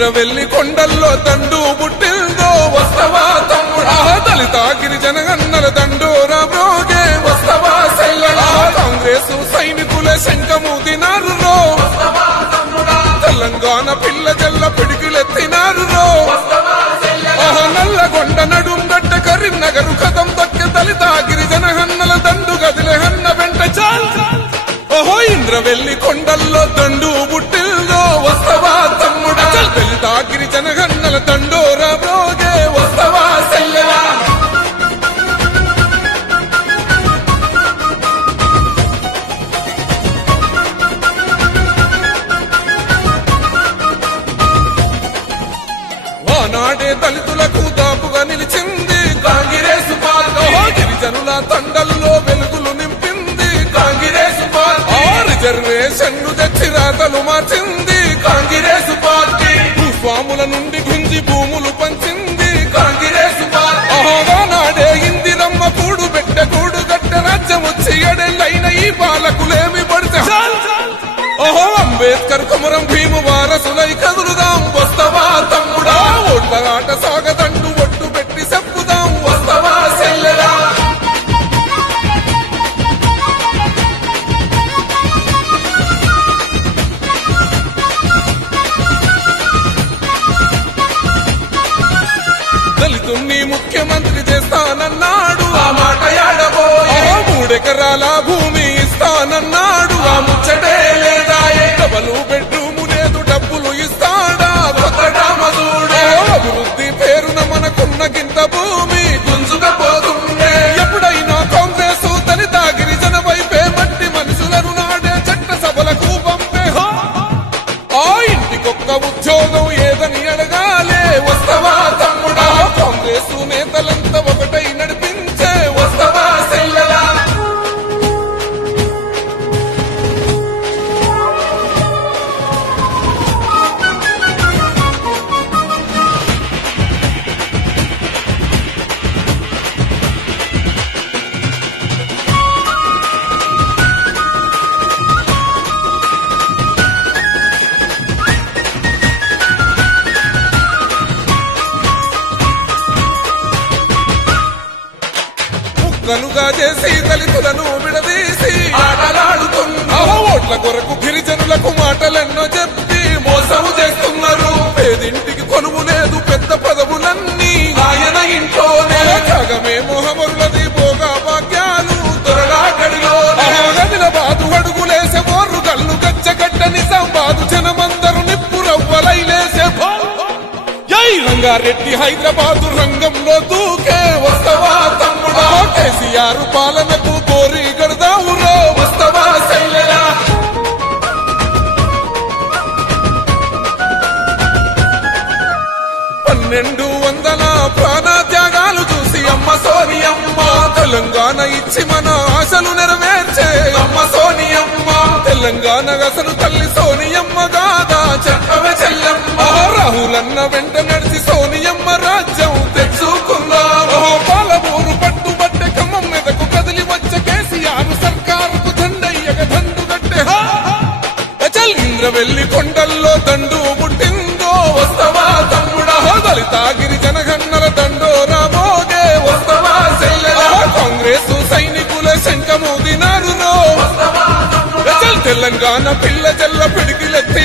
ఇంద్రవెల్లి కొండల్లో దండు పుట్టిందో వస్తవా తమ్ముడా దళిత గిరిజన గన్నల దండోరా బ్రోగే వస్తవా సెల్లడా కాంగ్రెసు సైనికులే శంఖమూదినారు రో తెలంగాణ పిల్ల జల్ల పిడికిలెత్తినారు రో నల్లగొండ నడుంగడ్డ కరీంనగరు కథం దక్కె దళిత గిరిజన హన్నల దండు గదిలే హన్న వెంట చాల్ ఓహో ఇంద్రవెల్లి కొండల్లో దండు పుట్టిందో వస్తవా తమ్ముడా దళిత గిరిజన హన్నల దండోరా బ్రోగే వస్తవా సెల్లడా ఆనాడే దళితులకు దాపుగా నిలిచింది కాంగ్రెసు పార్టీ గిరిజనుల తండల్లో వెలుగులు నింపింది కాంగ్రెసు పార్టీ రిజర్వేషన్లు తెచ్చి రాతలు మార్చింది కాంగ్రెసు పార్టీ భూస్వాముల నుండి గుంజి భూములు పంచింది కాంగ్రెసు పార్టీ ఆనాడే ఇందిరమ్మ కూడు పెట్ట కూడు గట్ట రాజ్యం వచ్చి ఎడెళ్ళైన ఈ పాలకులేమి పడితే ఓహో అంబేద్కర్ కుమరం భీము వారసులై కదులుదాం వస్తవా తమ్ముడా ఓట్ల ఆట సాగదంటూ ఒట్టు పెట్టి చెప్పుదాం వస్తవా సెల్లెడా దళితుణ్ణి ముఖ్యమంత్రి చేస్తానన్నాడు ఆ మాట యాడబోయే 3 ఎకరాల భూమి ఇస్తానన్నాడు ఆ ముచ్చటే లేదా డబలు బెడ్రూము లేదు డబ్బులు ఇస్తాడా కొత్తడామదుడే అభివృద్ధి పేరున మనకున్న గింత భూమి గుంజుకపోతుండే ఎప్పుడైనా కాంగ్రెస్ దళిత గిరిజన వైపే మట్టి మనుషులను నాడే చట్ట సభలకు పంపే ఆ ఇంటికొక్క ఉద్యోగం ఏదని అడగాలే వస్తవా తమ్ముడా కాంగ్రెస్ నేతలంతా ఒకటై నడిపించే వస్తవా సెల్లెలా కనుగా చేసి దళితులను విడదీసి ఆటలాడుతున్నా ఓట్ల కొరకు గిరిజనులకు మాటలెన్నో చెప్పి మోసం చేస్తున్నారు పేదింటికి కొనువు లేదు పెద్ద పదవులన్నీ ఆయన ఇంట్లోనే జగమే మొహమరులది భోగా భాగ్యాలు త్వరగా గడిలో ఆదిలాబాదు అడుగులేసే బోర్రు గల్లు గచ్చగడ్డ నిజామాబాదు జనమందరు నిప్పు రవ్వలైలేసే రంగారెడ్డి హైదరాబాదు రంగంలో దూకే వస్తవా తమ్ముడా కేసీఆర్ పాలనకు కోరి గడదావురో వస్తవా సెల్లెలా 1200 ప్రాణత్యాగాలు చూసి అమ్మ సోనియమ్మ తెలంగాణ ఇచ్చి మన ఆశలు నెరవేర్చే అమ్మ సోనియమ్మ తెలంగాణ అసలు తల్లి సోనియమ్మ గాదా చెప్పవే చెల్లెమ్మ రాహులన్న వెంట నడిచి సోనియమ్మ రాజ్యం తెచ్చుకుందాం పాలమూరు పట్టుబట్టే ఖమ్మం మీదకు కదిలి వచ్చే కేసీఆర్ సర్కారుకు దండయ్యగా దండు కట్టే చల్ ఇంద్రవెల్లి కొండల్లో దండు పుట్టిందో వస్తవా తమ్ముడా దళిత గిరిజన గన్నల దండోరా మోగే వస్తవా సెల్లెలా కాంగ్రెసు సైనికులే శంఖమూదినారు తెలంగాణ పిల్ల జల్ల పిడికిలెత్తి